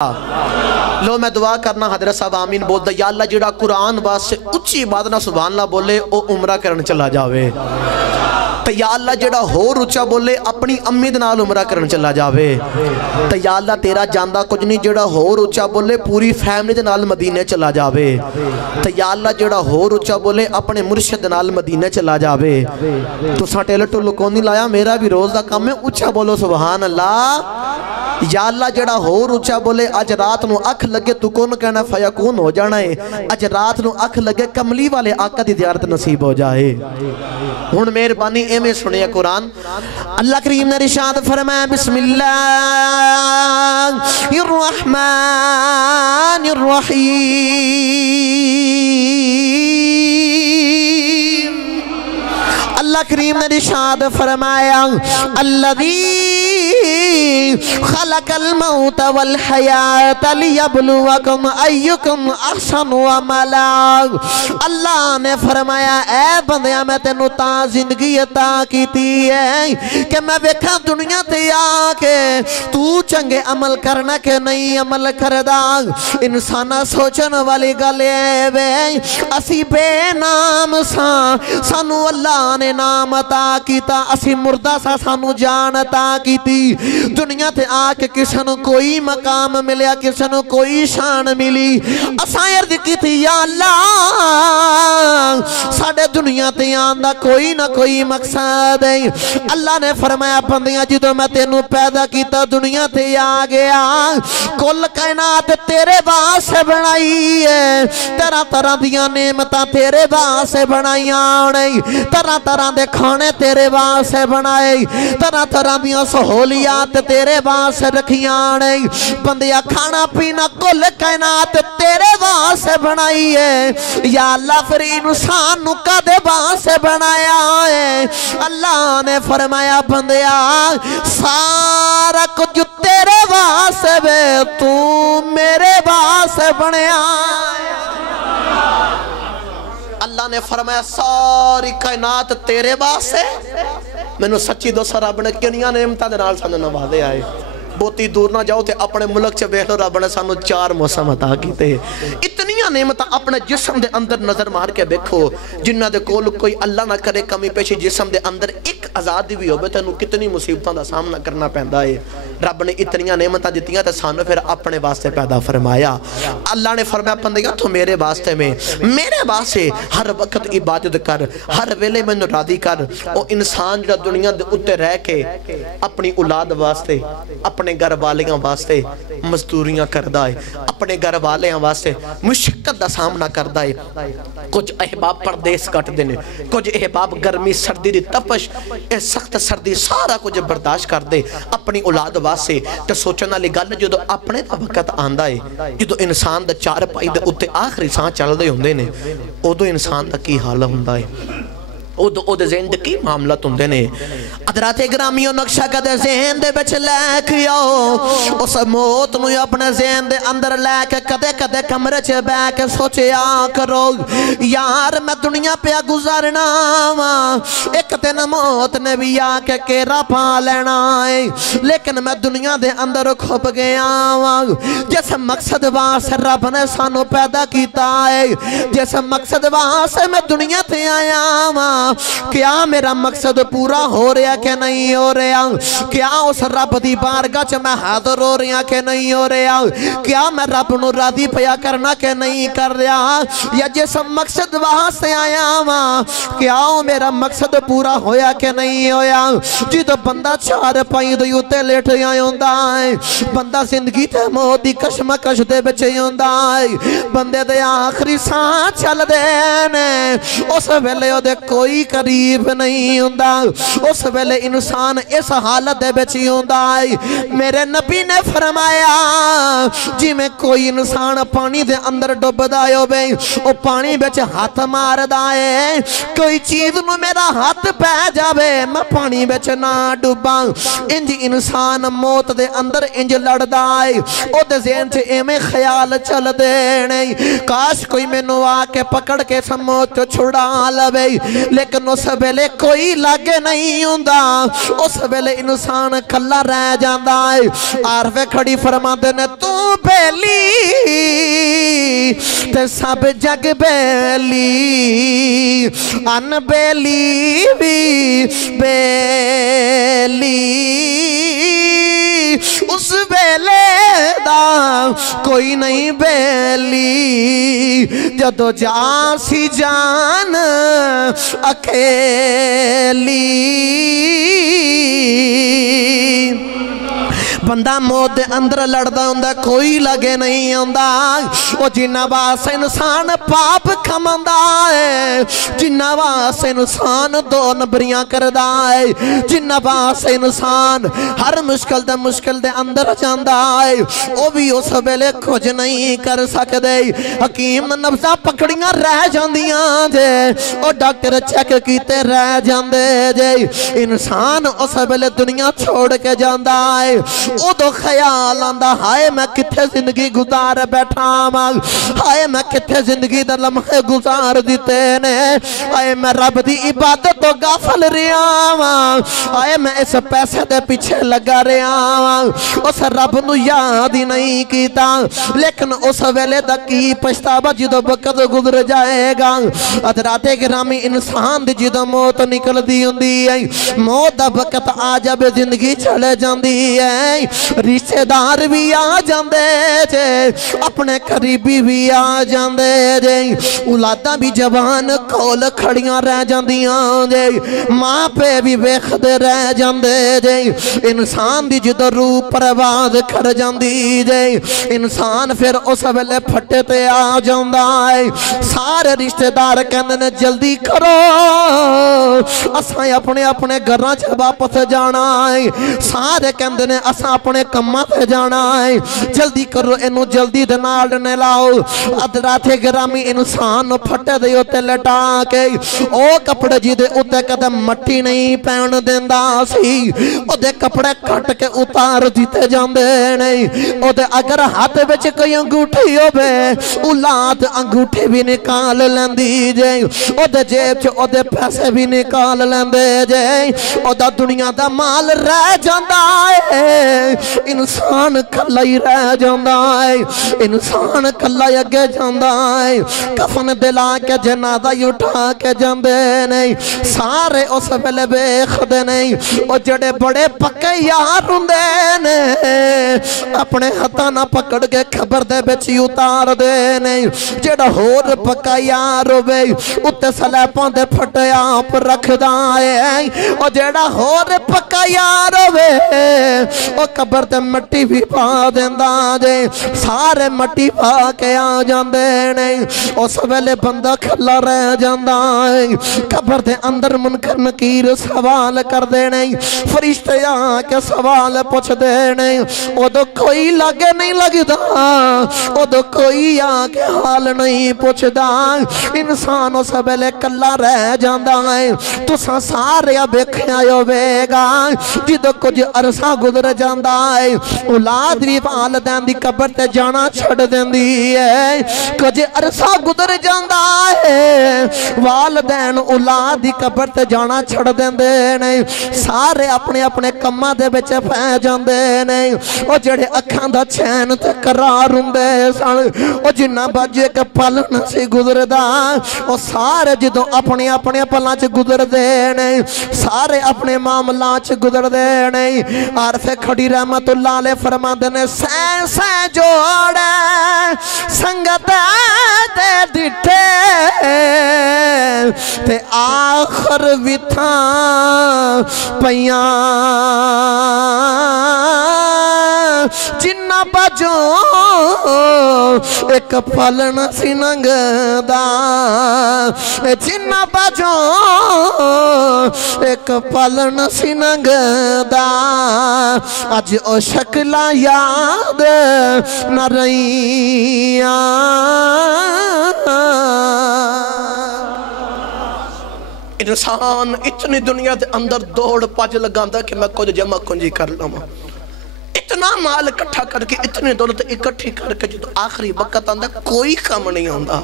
लो मैं दुआ करना हज़रत साहब आमीन बोल दे। या अल्लाह जिहड़ा कुरान वास्ते उच्ची बात ना सुभान अल्लाह बोले ओ उमरा करन चला जावे। तो या अल्लाह जिहड़ा होर उच्चा बोले अपनी अम्मी दे नाल उमरा करन चला जावे। तो या अल्लाह तेरा जांदा कुछ नहीं जिहड़ा होर उच्चा बोले पूरी फैमिली दे नाल मदीने चला जावे। तो या अल्लाह जिहड़ा होर उच्चा बोले अपने मुर्शिद दे नाल मदीने चला जावे। तुसां टेल टुल कोई नहीं लाया, मेरा भी रोज़ दा काम है, उच्चा बोलो सुभान अल्लाह। या अल्लाह जड़ा होर उच्चा बोले अज रात नू अख लगे तू कौन कहना फयकून हो जाना है। अज रात नू अख लगे कमली वाले आका दी ज़ियारत नसीब हो जाए। हुण मेहरबानी एवें सुनिए कुरान। अल्लाह करीम ने इरशाद फरमाया बिस्मिल्लाहिर रहमानिर रहीम। अल्लाह करीम ने इरशाद फरमाया अल्लज़ी खलकल मौत वल हयात लियब्लुवकुम अय्युकुम अहसनु अमला। अल्लाह ने फरमाया ऐ बंदिया मैं तेनू तां जिंदगी अता कीती है कि मैं वेखा दुनिया ते आके तू चंगे अमल करना के नहीं अमल करदा। इंसाना सोचन वाली गल है वे असी बेनाम सा, सानू अल्लाह ने नाम अता कीता। असी मुर्दा सा, सानू जान अता कीती। दुनिया ते आके किसी नू कोई मकाम मिलया, किसी नू कोई शान मिली। असां अर्ज कीती या अल्लाह साडे दुनिया ते आन दा कोई ना कोई मकसद है। अल्लाह ने फरमाया बंदियां जदों मैं तेनू पैदा कीता दुनिया ते आ गया, कुल कायनात तेरे वास्ते बनाई है। तरह तरह दियां नेमतां तेरे वास्ते बनाईयां ने, तरह तरह दे खाने तेरे वास्ते बनाए, तरह तरह दियां सहूलियात तेरे वास्ते रखियां ने। बंदिया खाना पीना कुल कायनात तेरे वास्ते बनाई है। या अल्लाह फिर इंसान नू कादे वास्ते बनाया है। अल्लाह ने फरमाया बंदिया सारा कुछ तेरे वास्ते वे, तू मेरे वास्ते बनया। अल्लाह ने फरमाया सारी कायनात तेरे वास्ते। मैनू सच्ची दसो रब ने किनियां नेमतां दे नाल सानू नवाजे आए। बहुती दूर ना जाओ तो अपने मुल्क च वेख लो रब ने सानू 4 मौसम अता कीते। इतनियां नेमतां अपने जिस्म दे अंदर नजर मार के देखो जिन्हां दे कोल कोई अल्लाह ना करे कमी पेशी जिस्म दे अंदर एक आज़ादी भी होवे तैनू कितनी मुसीबतों का सामना करना पैंदा है। रब ने इतनियां नेमतां दित्तियां ते सानू फिर अपने वास्ते पैदा फरमाया। अल्लाह ने फरमाया बंदेया तू मेरे वास्ते में मेरे वास्ते हर वक्त इबादत कर, हर वेले मैनू राजी कर। ओ इंसान जिहड़ा दुनिया दे उत्ते रह के अपनी औलाद वास्ते अपने घर वालियां वास्ते मजदूरियां करदा है, अपने घर वालियां वास्ते मुशक्कत दा सामना करदा है। कुछ अहबाब परदेस कटदे ने, कुछ अहबाब गर्मी सर्दी दी तपश ए सख्त सर्दी सारा कुछ बर्दाश्त करदे अपनी औलाद वास्ते। ते सोचण वाली गल जदों अपने दा वक्त आंदा है, जदों इंसान दा चार पाई दे उत्ते आखिरी साह चलदे हुंदे ने, उदों इंसान दा की हाल हुंदा है, उदों ज़हन की मामलात होंदे ने। हज़रात ग्रामीओ नक्शा कदे ज़हन दे विच लैके आओ, उस मौत नूं अपने ज़हन दे अंदर लैके कदे कदे कमरे च बैठ के सोचिया करो यार मैं दुनिया पे गुजारना वा, एक दिन मौत ने भी आके घेरा पा लेना है, लेकिन मैं दुनिया दे अंदर खुप गया वा। जिस मकसद वास्ते रब ने सानू पैदा किया है, जिस मकसद वास्ते मैं दुनिया ते आया वा, क्या मेरा मकसद पूरा हो रहा कि नहीं हो रहा? क्या उस रब दी बारगाह च मैं हाज़िर हो रहा कि नहीं हो रहा? क्या मैं रब नूं राज़ी पिया करना कि नहीं कर रहा? या जिस मकसद वास्ते आया वा क्या मेरा मकसद पूरा होया कि नहीं होया? जो बंदा चार पाई दे उत्ते लेट आंदा है, बंदा जिंदगी ते मौत दी कशमकश दे विच आंदा है, बंदे दे आखिरी साह चलदे ने, उस वेले ओदे कोई करीब नहीं हुंदा, उस वेले इंसान इस हालत दे विच हुंदा है। मेरे नबी ने फरमाया जिवें कोई इंसान पानी दे अंदर डुबदा होवे, ओ पानी विच हाथ मारदा है, कोई चीज नूं मेरा हाथ पै जावे मैं पानी विच ना डुबा, इंज इंसान मौत दे अंदर इंज लड़दा है। ओदे ज़हन च एवें ख्याल चलदे ने काश कोई मैनू आके पकड़ के इस मौत तो छुड़ा लवे, लेकिन उस वेले कोई लागे नहीं हुंदा, उस वेले इंसान कल्ला रह जांदा है। आरफे खड़ी फरमाते ने तू बेली ते सब जग बेली अनबेली भी बेली उस बेले दा कोई नहीं बेली जदों जासी जान अकेली बंदा मौत दे अंदर लड़दा हुंदा कोई लगे नहीं आंदा ओ जिन्ना वास्ते इंसान पाप खमांदा है जिन्ना वास्ते इंसान दो नंबरियां करदा है जिन्ना वास्ते इंसान हर मुश्किल दे अंदर जांदा है ओ भी उस वेले कुछ नहीं कर सकदे हकीम नब्ज़ां पकड़ियां रह जांदियां जे ओ डॉक्टर चेक कीते रह जांदे जे इंसान उस वेले दुनिया छोड़ के जांदा है उदो ख्याल आंदा हाय मैं किथे जिंदगी गुजार बैठा वां हाय मैं किथे जिंदगी दा लम्हे गुजार दिते ने हाय मैं रब दी इबादत तो गाफल रहा वां हाय मैं इस पैसे दे पीछे लगा रहा वां उस रब नू याद ही नहीं कीता लेकिन उस वेले दा की पछतावा जदों वक्त गुजर जाएगा हज़राते गिरामी इंसान दी जदों मौत निकलदी हुंदी है मौत दा वक्त आ जावे जिंदगी चले जांदी है रिश्तेदार भी आ जांदे जे अपने करीबी भी आ जांदे जे औलादां भी जवान कोल खड़ियां रह जांदियां जे मां पे भी वेखदे रह जांदे जे इंसान दी जदों रूह परवाज़ कर जांदी जे इंसान फिर उस वेले फट्टे ते आ जांदा है सारे रिश्तेदार कहंदे ने जल्दी करो असां अपने अपने घरां च वापस जाना है सारे कहंदे ने असां अपने कम्मां ते जाना है जल्दी करो इनू जल्दी दे नाल ने लाओ हज़राते गिरामी इंसान फटे दे उत्ते लटा के ओ कपड़े जिदे उत्ते कदे मट्टी नहीं पैण देंदा सी ओदे कपड़े कट के उतार दिते जांदे ने ओदे अगर हाथ विच कोई अंगूठी होवे औलाद अंगूठी भी निकाल लैंदी जे ओदे जेब च ओदे पैसे भी निकाल लैंदे जे ओदा दुनिया दा माल रह जांदा है इंसान कल्ला ही रह जांदा है इंसान कल्ला अगे जांदा है कफन दिला के जनाजा उठा के जांदे नहीं सारे उस वेले वेखदे नहीं ओ जड़े बड़े पक्के यार हुंदे ने अपने हत्थां नाल पकड़ के खबर दे विच उतार दे नहीं जेड़ा होर पक्का यार होवे उत्ते सलैपां दे फटे आप रखदा है ओ जेड़ा होर पक्का यार होवे ओ कबर ते मट्टी भी पा देंदा जे सारे मट्टी पा के आ जांदे ने उस वेले बंदा खल्ला रह जांदा है कबर दे अंदर मुनकर नकीर सवाल करदे ने फरिश्ते आके सवाल पुछदे ने उदों कोई लागे नहीं लगदा उदों कोई आके हाल नहीं पुछदा इंसान उस वेले कल्ला रह जांदा है तुसां सारे वेखिया होवेगा जदों कुछ अरसा गुजर जांदा है औलाद भी वालिदैन दी कबर ते जाना छड़ देंदी है कुछ अरसा गुजर जांदा है वालिदैन औलाद दी कबर ते जाना छड़ देंदे ने सारे अपने अपने कम्मां दे विच पै जांदे ने ओ जेड़े अखां दा चैन ते करार हुंदे सन ओ जिन्ना बाजे एक पल न सी गुजरदा ओ सारे जदों अपने अपने पलां च गुजरदे ने सारे अपने मामलां च गुजरदे ने आरफे खड़ी रहमतुल्लाह अलैह फरमांदे ने सै सै जोड़े संगत दे दिठे ते आखर विथा पईयां जिन्ना बाजो एक पल न सी लंघदा जिन्ना बाजो एक पल न सी लंघदा अज ओ शक्ला याद न रहियां इंसान इतनी दुनिया के अंदर दौड़ भज लगांदा कि मैं कुछ जमा कुंजी कर लवां इतना माल इकट्ठा करके इतनी दौलत इकट्ठी करके जो आखिरी वक्त आंदा कोई काम नहीं आंदा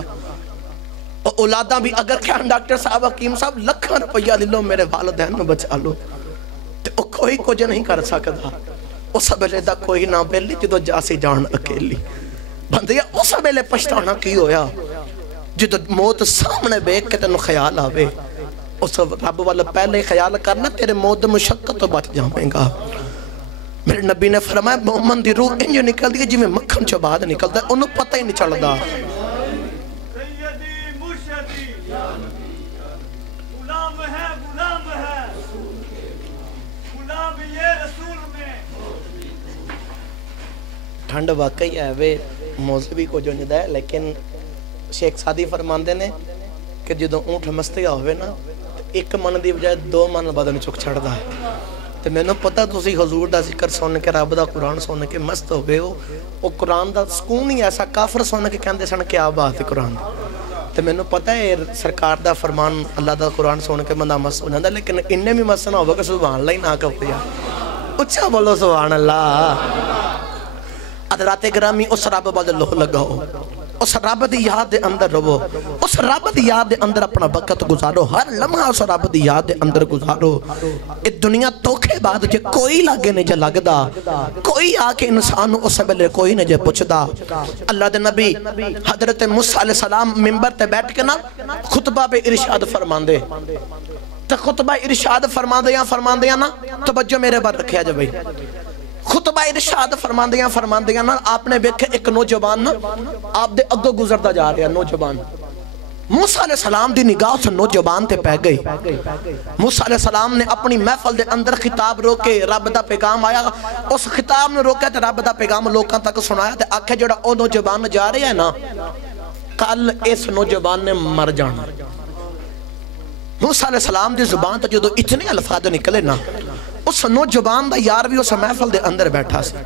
औलादा भी अगर क्या डॉक्टर साहब हकीम साहब लाखां रुपया ले लो मेरे वालिदैन नूं बचा लो तो कोई कुछ नहीं कर सकता اس ویلے دا کوئی نہ بیلی جدو جاسی جان اکیلی بندیا اس ویلے پچھتانا کی ہویا جدو موت سامنے بیک کے تینوں خیال آوے اس رب والا پہلے خیال کرنا تیرے موت مشقت تو بچ جائیں گا میرے نبی نے فرمایا مومن دی روح انجو نکل دی جی میں مکھن چو بعد نکلتا ہے انہوں پتہ ہی نہیں چڑھ دا ٹھنڈ واقعی ہے وے موضوعی کو جو ندا ہے لیکن شیخ سادی فرماندے نے کہ جدو اونٹ مستیا ہوئے نا ایک من دی بجائے دو من بدن چک چھڑ دا ہے تو میں نے پتا تسی حضور دا ذکر سن کے رب دا قرآن سن کے مست ہو گئے ہو وہ قرآن دا سکون ہی ایسا کافر سن کے کہندے سن کیا بات ہے قرآن تو میں نے پتا ہے سرکار دا فرمان اللہ دا قرآن سن کے بندہ مست ہو جاتا لیکن انہیں بھی مست نہ ہوگا کہ سبحان اللہ ہی نہ کہو یا اچھا بولو سبحان اللہ حضرات گرامی اس رب بعد لوہ لگاؤ اس رب دی یاد دے اندر رہو اس رب دی یاد دے اندر اپنا وقت گزارو ہر لمحہ اس رب دی یاد دے اندر گزارو اس دنیا توکھے بعد جے کوئی لگے نہیں جے لگدا کوئی آکے انسان اس بلے کوئی نہیں جے پچھدا اللہ دے نبی حضرت موسیٰ علیہ السلام منبر تے بیٹھ کے نا خطبہ پہ ارشاد فرمان دے تو خطبہ ارشاد فرمان دیا نا توجہ میرے بات رکھیا جا بھئی خطبہ ارشاد فرمان دیا نا آپ نے بیکھے ایک نوجوان نا آپ دے اگو گزردہ جا رہے ہیں نوجوان موسیٰ علیہ السلام دی نگاہ سے نوجوان تے پہ گئی موسیٰ علیہ السلام نے اپنی محفل دے اندر خطاب روکے رب دا پیغام آیا اس خطاب نے روکے تے رب دا پیغام لوکاں تک سنایا تے آکھے جڑا او نوجوان جا رہے ہیں نا کل اس نوجوان نے مر جانا موسیٰ علیہ السلام دی زبان تو جو اتنے الفاظ نکلے نا اس نوجوان دا یار بھی اس محفل دے اندر بیٹھا سی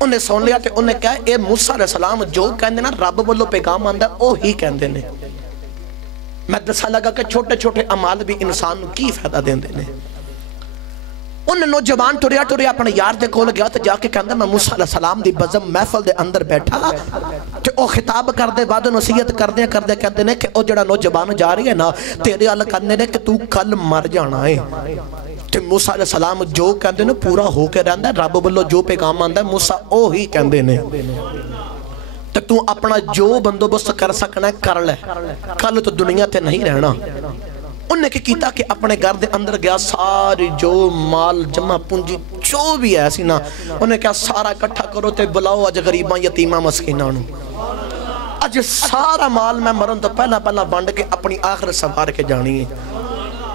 انہیں سن لیا کہ انہیں کہا اے موسیٰ علیہ السلام جو کہندے نا رب بولو پیغام آندہ او ہی کہندے نے میں دسا لگا کہ چھوٹے چھوٹے عمال بھی انسان کی فائدہ دیندے نے انہیں نوجوان ٹوریا اپنے یار دے کول گیا تو جا کے کہندے میں موسیٰ علیہ السلام دی بزم محفل دے اندر بیٹھا کہ او خطاب کر دے بعد نصیحت کر دے کہندے نے کہ او جڑا نوجوان جا رہی ہے نا تیرے اللہ کہندے نے کہ تو کل مر جانا ہے تو موسیٰ علیہ السلام جو کہندے نے پورا ہو کے رہندا ہے رب بولو جو پیغام آندا ہے موسیٰ او ہی کہندے نے تو اپنا جو بندوبست کر سکنا ہے کر لے کل تو دنیا تے نہیں رہنا انہیں کیتا کہ اپنے گھر دے اندر گیا ساری جو مال جمع پونجی جو بھی ہے ایسی نا انہیں کہا سارا اکٹھا کرو تے بلاؤ اج غریباں یتیماں مسکیناں اج سارا مال میں مرن تو پہلا بانڈ کے اپنی آخر سوار کے جانی ہے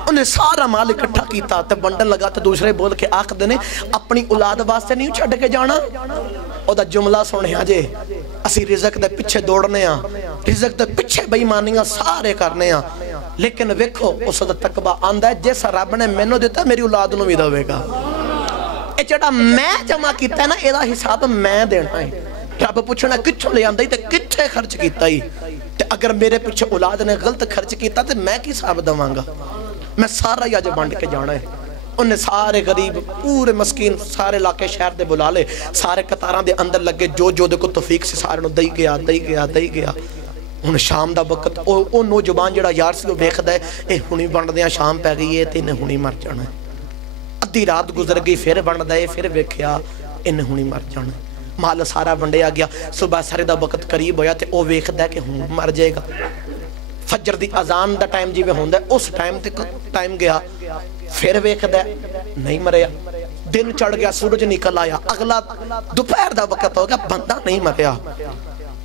انہیں سارا مال اکٹھا کیتا تے بنڈن لگا تے دوسرے بول کے آخ دینے اپنی اولاد واسطے نہیں چھڑ کے جانا او دا جملہ سونے آجے اسی رزق دے پچھے دوڑنے ہاں رزق دے پچھے بیمانیاں سارے کرنے ہاں لیکن ویکھو اس دا تقبہ آندہ ہے جیسا رب نے میں نو دیتا میری اولاد نو بھی دوے گا اے چڑا میں جمع کیتا ہے نا ایدہ حساب میں دینا ہے رب پوچھنا کچھوں لے آندہ ہی تے کچھے خرچ کیتا ہی تے اگر میرے پچھے اولاد نے غلط خرچ کیتا تے میں کی حساب دوانگا میں سارا یا جو بانڈ کے جانا ہے انہیں سارے غریب پورے مسکین سارے علاقے شہر دے بلا لے سارے قطاران دے اندر لگے جو دے کو توفیق سے سارے نو دائی گیا انہیں شام دا وقت او نوجوان جڑا یار سے بیخ دے اے ہونی بانڈ دیا شام پہ گئی ہے تے انہیں ہونی مر جانا ہے ادھی رات گزر گئی پھر بانڈ دے پھر ویکھیا انہیں ہونی مر جانا ہے مال سارا بانڈے آ گیا صبح سارے دا وقت قریب ہویا تے او ویخ دے کہ ہون مر جائے گا فجر دی آزان دا ٹائم جی میں ہوندہ ہے اس ٹائم گیا پھر ویکھ دے نہیں مریا دن چڑھ گیا سورج نکل آیا اگلا دوپہر دا وقت ہو گیا بندہ نہیں مریا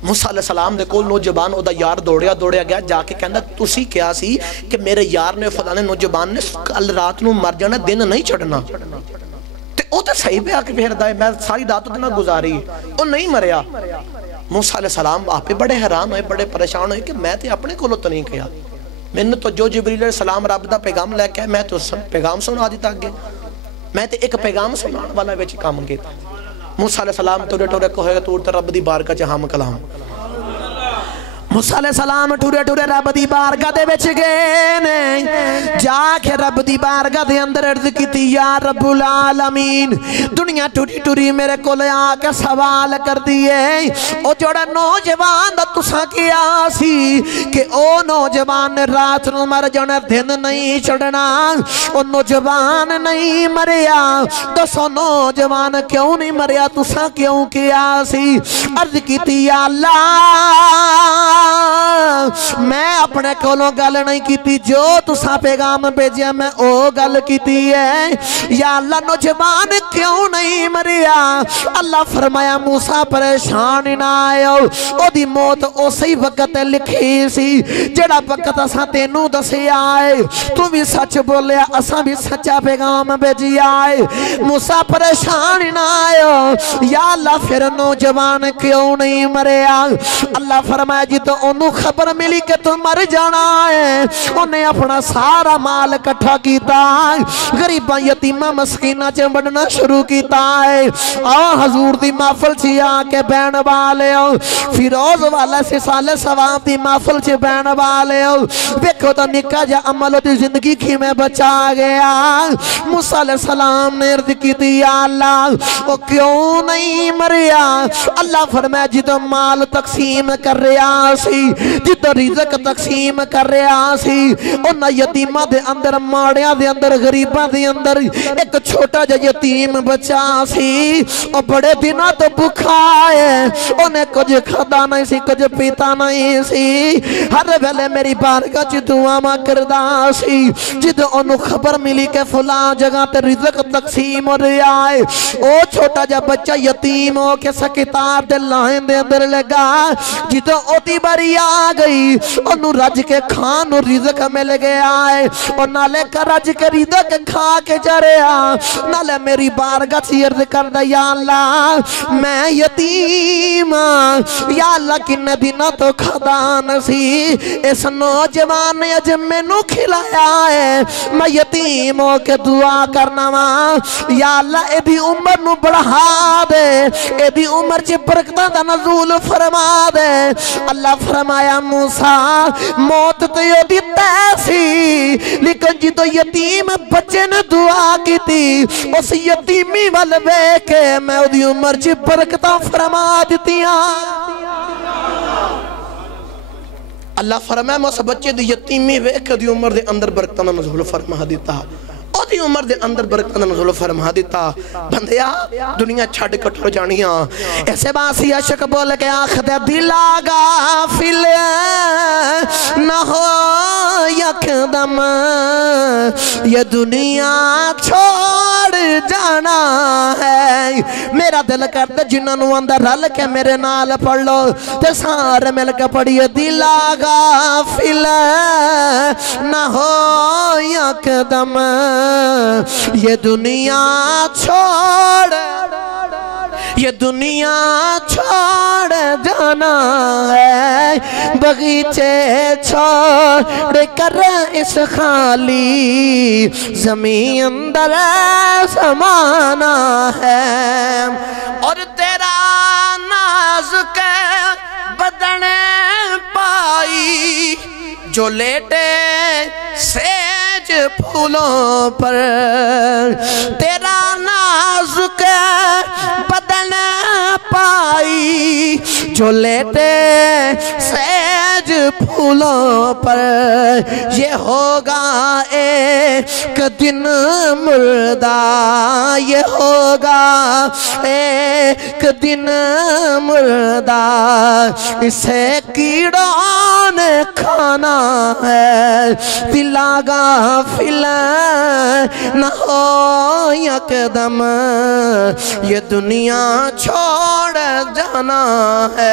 موسیٰ علیہ السلام دے کول نوجوان او دا یار دوڑیا گیا جا کے کہندہ تسی کیا سی کہ میرے یار نے فلانے نوجوان نے کل رات نو مر جانا دن نہیں چڑھنا تے او تے صحیح پہ آکے پھر دائے میں ساری رات دن گزاری او نہیں مریا موسیٰ علیہ السلام آپ پہ بڑے حیران ہوئے بڑے پریشان ہوئے کہ میں تے اپنے کولو تو نہیں کیا میں نے تو جو جبریل علیہ السلام رب دا پیغام لے کے میں تو پیغام سنا دیتا گے میں تے ایک پیغام سنان والا ویچی کام کیتا موسیٰ علیہ السلام ٹورے ٹورے کو ہے تو رب دی بارکہ چاہم کلام موسیٰ علیہ السلام ٹورے ٹورے رب دی بارگاہ دے وچ گئے نے جا کے رب دی بارگاہ دے اندر عرض کیتی یا رب العالمین دنیا ٹوری ٹوری میرے کول آ کے سوال کر دیے او جوڑا نوجوان دا تساں کیا سی کہ او نوجوان رات نو مر جانا دن نہیں چڑھنا او نوجوان نہیں مریا دسو نوجوان کیوں نہیں مریا تساں کیوں کیا سی عرض کیتی یا اللہ میں اپنے کولوں گل نہیں کیتی جو تساں پیغام بھیجیا میں او گل کیتی ہے یا اللہ نوجوان کیوں نہیں مریا اللہ فرمایا موسیٰ پریشان نہ آئے او دی موت اسی وقت لکھی سی جڑا وقت اساں تینوں دسے آئے تو بھی سچ بولے اساں بھی سچا پیغام بھیجی آئے موسیٰ پریشان نہ آئے یا اللہ پھر نوجوان کیوں نہیں مریا اللہ فرمایا جی تو انہوں خبر ملی کہ تو مر جانا ہے انہیں اپنا سارا مال کٹھا کیتا ہے غریباں یتیمہ مسکینہ چمبڑنا شروع کیتا ہے حضور دی محفل چی آکے بین والے ہو فیروز والا سے سال سواب دی محفل چی بین والے ہو بیکھو تو نکا جا عمل دی زندگی کی میں بچا گیا موسیٰ علیہ السلام نے عرض کی دی یا اللہ وہ کیوں نہیں مریا اللہ فرمایا جدو مال تقسیم کر رہا سی جدو رزق تقسیم کر رہا سی انہ یتیمہ دے اندر ماڑیاں دے اندر غریبہ دے اندر ایک چھوٹا جا یتیم بچا سی اور بڑے دنہ تو بکھائے انہیں کچھ کھدا نہیں سی کچھ پیتا نہیں سی ہر ویلے میری بارگاہ چی دعا ماں کردہ سی جدو انہوں خبر ملی کہ فلاں جگہ تے رزق تقسیم ہو رہا ہے او چھوٹا جا بچہ یتیم ہو کے سکتار دے لائن دے اندر لگا جدو او دی باری آگئی انہوں رج کے کھان اور رزق مل گیا ہے اور نالے کا رج کے رزق کھا کے جریا نالے میری بارگاہ چی عرض کردہ یا اللہ میں یتیم یا اللہ کی ندینہ تو کھدان سی اس نوجوان نے اج میں نو کھلایا ہے میں یتیم ہو کے دعا کرنا ماں یا اللہ اے دی عمر نو بڑھا دے اے دی عمر چی برکتہ دا نزول فرما دے اللہ فرمایا موسیٰ موت تو یہ دی تیسی لیکن جی تو یتیم بچے نے دعا کی تھی اس یتیمی والوے کے میں دی عمر چی برکتہ فرما دیتی ہاں اللہ فرمایا میں اس بچے دی یتیمی ویک دی عمر دے اندر برکتہ نزول فرما دیتا او دی عمر دے اندر برکتہ نزول فرما دیتا بندیا دنیا چھڑ کٹھر جانیاں ایسے باسی عشق بول کے آخدے دل آگا فل نہ ہو یک دم یہ دنیا چھوڑ جانا ہے میرا دل کرتے جنہوں اندر رل کے میرے نال پڑھ لو تے سارے مل کے پڑھئے دل آگا فل نہ ہو یک دم یہ دنیا چھوڑ جانا ہے بغیچے چھوڑ کر اس خالی زمین اندر سمانا ہے اور تیرا نازک بدن پائی جو لیٹے سیج پھولوں پر تیرا نازک بدن پائی جو لیٹے سیج پھولوں پر یہ ہوگا ایک دن مردہ یہ ہوگا ایک دن مردہ اسے کیڑوں نے کھانا ہے دل آگا فل نہ ہو یک دم یہ دنیا چھوڑ جانا ہے